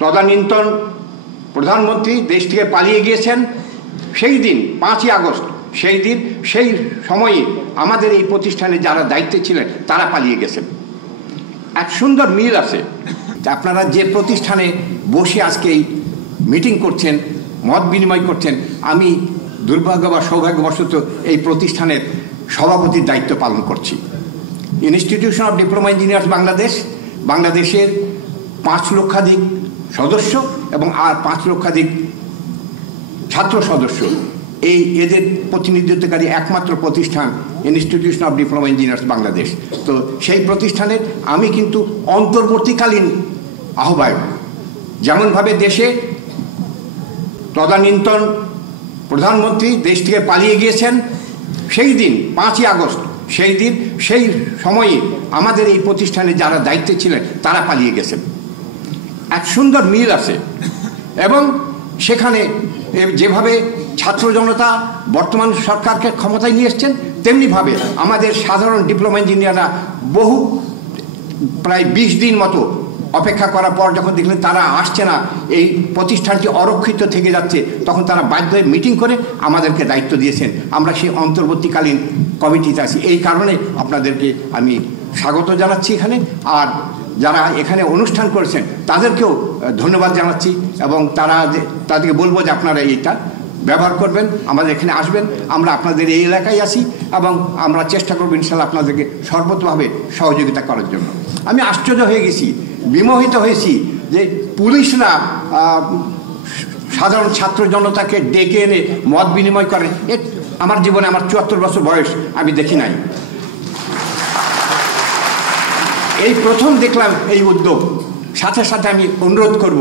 তদানীন্তন প্রধানমন্ত্রী দেশ থেকে পালিয়ে গিয়েছেন, সেই দিন ৫ই আগস্ট, সেই সময়ে আমাদের এই প্রতিষ্ঠানে যারা দায়িত্বে ছিলেন তারা পালিয়ে গেছেন। এক সুন্দর মিল আছে। আপনারা যে প্রতিষ্ঠানে বসে আজকে এই মিটিং করছেন, মত বিনিময় করছেন, আমি দুর্ভাগ্য বা সৌভাগ্যবশত এই প্রতিষ্ঠানের সভাপতির দায়িত্ব পালন করছি। ইনস্টিটিউশন অফ ডিপ্লোমা ইঞ্জিনিয়ার্স বাংলাদেশের ৫ লক্ষাধিক সদস্য এবং আর ৫ লক্ষাধিক ছাত্র সদস্য, এদের প্রতিনিধিত্বকারী একমাত্র প্রতিষ্ঠান institution of diploma engineers Bangladesh. তো সেই প্রতিষ্ঠানের আমি কিন্তু অন্তর্বর্তীকালীন আহ্বায়ক। যেমনভাবে দেশে তদানীন্তন প্রধানমন্ত্রী দেশ থেকে পালিয়ে গিয়েছেন, সেই দিন ৫ই আগস্ট, সেই সময়ে আমাদের এই প্রতিষ্ঠানে যারা দায়িত্বে ছিলেন তারা পালিয়ে গেছেন। এক সুন্দর মিল আছে। এবং সেখানে যেভাবে ছাত্র জনতা বর্তমান সরকারকে ক্ষমতায় নিয়ে এসছেন, তেমনিভাবে আমাদের সাধারণ ডিপ্লোমা ইঞ্জিনিয়াররা প্রায় ২০ দিন মতো অপেক্ষা করার পর যখন দেখলেন তারা আসছে না, এই প্রতিষ্ঠানটি অরক্ষিত থেকে যাচ্ছে, তখন তারা বাধ্য হয়ে মিটিং করে আমাদেরকে দায়িত্ব দিয়েছেন। আমরা সেই অন্তর্বর্তীকালীন কমিটিতে আছি। এই কারণে আপনাদেরকে আমি স্বাগত জানাচ্ছি এখানে। আর যারা এখানে অনুষ্ঠান করেছেন তাদেরকেও ধন্যবাদ জানাচ্ছি এবং তাদেরকে বলবো যে আপনারা এইটা ব্যবহার করবেন, আমাদের এখানে আসবেন। আমরা আপনাদের এই এলাকায় আছি এবং আমরা চেষ্টা করবো ইনশাল্লাহ আপনাদেরকে সর্বতভাবে সহযোগিতা করার জন্য। আমি আশ্চর্য হয়ে গেছি, বিমোহিত হয়েছি যে পুলিশরা সাধারণ ছাত্র জনতাকে ডেকে এনে মত বিনিময় করে। আমার জীবনে, আমার ৭৪ বছর বয়স, আমি দেখি নাই। এই প্রথম দেখলাম এই উদ্যোগ। সাথে সাথে আমি অনুরোধ করব,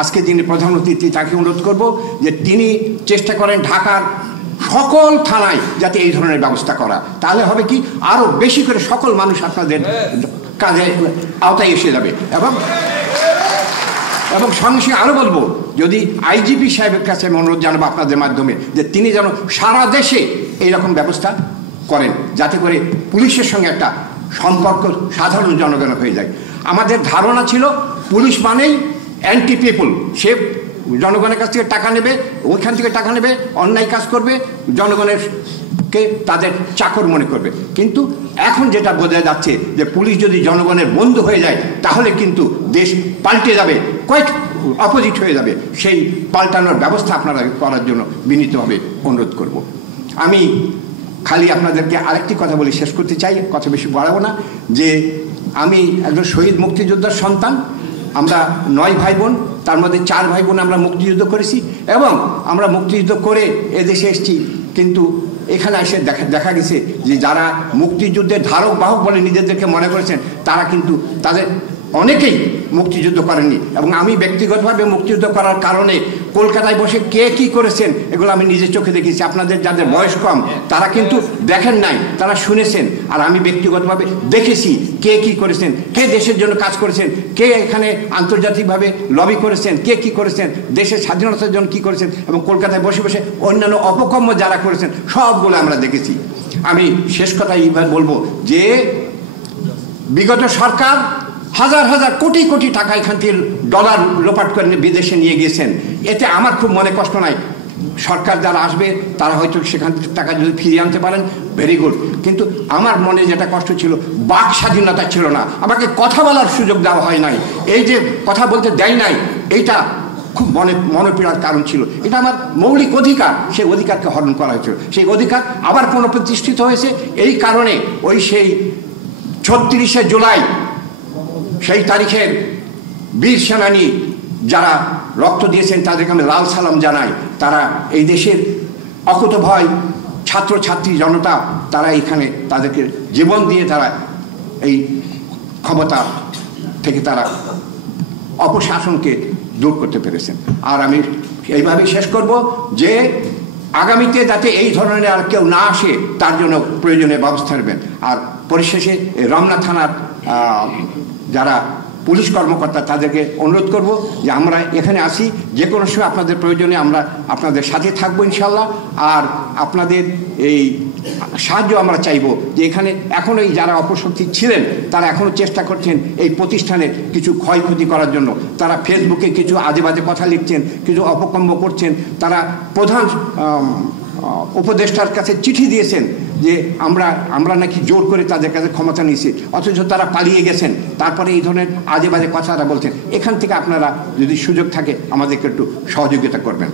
আজকে যিনি প্রধানমন্ত্রী তাকে অনুরোধ করব যে তিনি চেষ্টা করেন ঢাকার সকল থানায় যাতে এই ধরনের ব্যবস্থা করা। তাহলে হবে কি, আরও বেশি করে সকল মানুষ আপনাদের কাজে আওতায় এসে যাবে। এবং সঙ্গে সঙ্গে আরও বলবো, যদি আইজিপি সাহেবের কাছে আমি অনুরোধ জানাবো আপনাদের মাধ্যমে যে তিনি যেন সারা দেশে এইরকম ব্যবস্থা করেন, যাতে করে পুলিশের সঙ্গে একটা সম্পর্ক সাধারণ জনগণ হয়ে যায়। আমাদের ধারণা ছিল পুলিশ মানেই অ্যান্টি পিপল, সে জনগণের কাছ থেকে টাকা নেবে, ওইখান থেকে টাকা নেবে, অন্যায় কাজ করবে, জনগণেরকে তাদের চাকর মনে করবে। কিন্তু এখন যেটা বোঝা যাচ্ছে যে পুলিশ যদি জনগণের বন্ধু হয়ে যায় তাহলে কিন্তু দেশ পাল্টে যাবে, কয়েক অপোজিট হয়ে যাবে। সেই পাল্টানোর ব্যবস্থা আপনারা করার জন্য বিনীতভাবে অনুরোধ করব। আমি খালি আপনাদেরকে আরেকটি কথা বলে শেষ করতে চাই, কথা বেশি বাড়াবো না, যে আমি একজন শহীদ মুক্তিযোদ্ধার সন্তান। আমরা ৯ ভাই বোন, তার মধ্যে 4 ভাই বোন আমরা মুক্তিযুদ্ধ করেছি এবং আমরা মুক্তিযুদ্ধ করে এদেশে এসেছি। কিন্তু এখানে এসে দেখা গেছে যে যারা মুক্তিযুদ্ধের ধারক বাহক বলে নিজেদেরকে মনে করেছেন, তারা কিন্তু তাদের অনেকেই মুক্তিযুদ্ধ করেননি। এবং আমি ব্যক্তিগতভাবে মুক্তিযুদ্ধ করার কারণে কলকাতায় বসে কে কি করেছেন এগুলো আমি নিজের চোখে দেখেছি। আপনাদের যাদের বয়স কম তারা কিন্তু দেখেন নাই, তারা শুনেছেন। আর আমি ব্যক্তিগতভাবে দেখেছি কে কি করেছেন, কে দেশের জন্য কাজ করেছেন, কে এখানে আন্তর্জাতিকভাবে লবি করেছেন, কে কি করেছেন, দেশের স্বাধীনতার জন্য কি করেছেন, এবং কলকাতায় বসে বসে অন্যান্য অপকর্ম যারা করেছেন সবগুলো আমরা দেখেছি। আমি শেষ কথা এইবার বলবো যে বিগত সরকার হাজার হাজার কোটি কোটি টাকা এখান থেকে ডলার লোপাট করে বিদেশে নিয়ে গিয়েছেন। এতে আমার খুব মনে কষ্ট নাই। সরকার যারা আসবে তারা হয়তো সেখান থেকে টাকা যদি ফিরিয়ে আনতে পারেন, ভেরি গুড। কিন্তু আমার মনে যেটা কষ্ট ছিল, বাক স্বাধীনতা ছিল না, আমাকে কথা বলার সুযোগ দেওয়া হয় নাই। এই যে কথা বলতে দেয় নাই, এইটা খুব মনোপীড়ার কারণ ছিল। এটা আমার মৌলিক অধিকার, সেই অধিকারকে হরণ করা হয়েছিল। সেই অধিকার আবার পুনঃপ্রতিষ্ঠিত হয়েছে এই কারণে সেই ৩৬শে জুলাই সেই তারিখের বীর সেনানী যারা রক্ত দিয়েছেন তাদেরকে আমি লাল সালাম জানাই। তারা এই দেশের অকুতভয় ছাত্রছাত্রী জনতা, তারা এখানে তাদেরকে জীবন দিয়ে তারা এই ক্ষমতা থেকে তারা অপশাসনকে দূর করতে পেরেছেন। আর আমি এইভাবে শেষ করব যে আগামীতে যাতে এই ধরনের আর কেউ না আসে তার জন্য প্রয়োজনীয় ব্যবস্থা নেবেন। আর পরিশেষে রমনা থানার যারা পুলিশ কর্মকর্তা তাদেরকে অনুরোধ করব যে আমরা এখানে আসি, যে কোনো সময় আপনাদের প্রয়োজনে আমরা আপনাদের সাথে থাকবো ইনশাল্লাহ। আর আপনাদের এই সাহায্য আমরা চাইব যে এখানে এখনো এই যারা অপশক্তি ছিলেন তারা এখনো চেষ্টা করছেন এই প্রতিষ্ঠানের কিছু ক্ষয়ক্ষতি করার জন্য। তারা ফেসবুকে কিছু আজে বাজে কথা লিখছেন, কিছু অপকর্ম করছেন। তারা প্রধান উপদেষ্টার কাছে চিঠি দিয়েছেন যে আমরা নাকি জোর করে তাদের কাছে ক্ষমতা নিয়েছি, অথচ তারা পালিয়ে গেছেন। তারপরে এই ধরনের আজে বাজে কথাটা বলছেন। এখান থেকে আপনারা যদি সুযোগ থাকে আমাদেরকে একটু সহযোগিতা করবেন।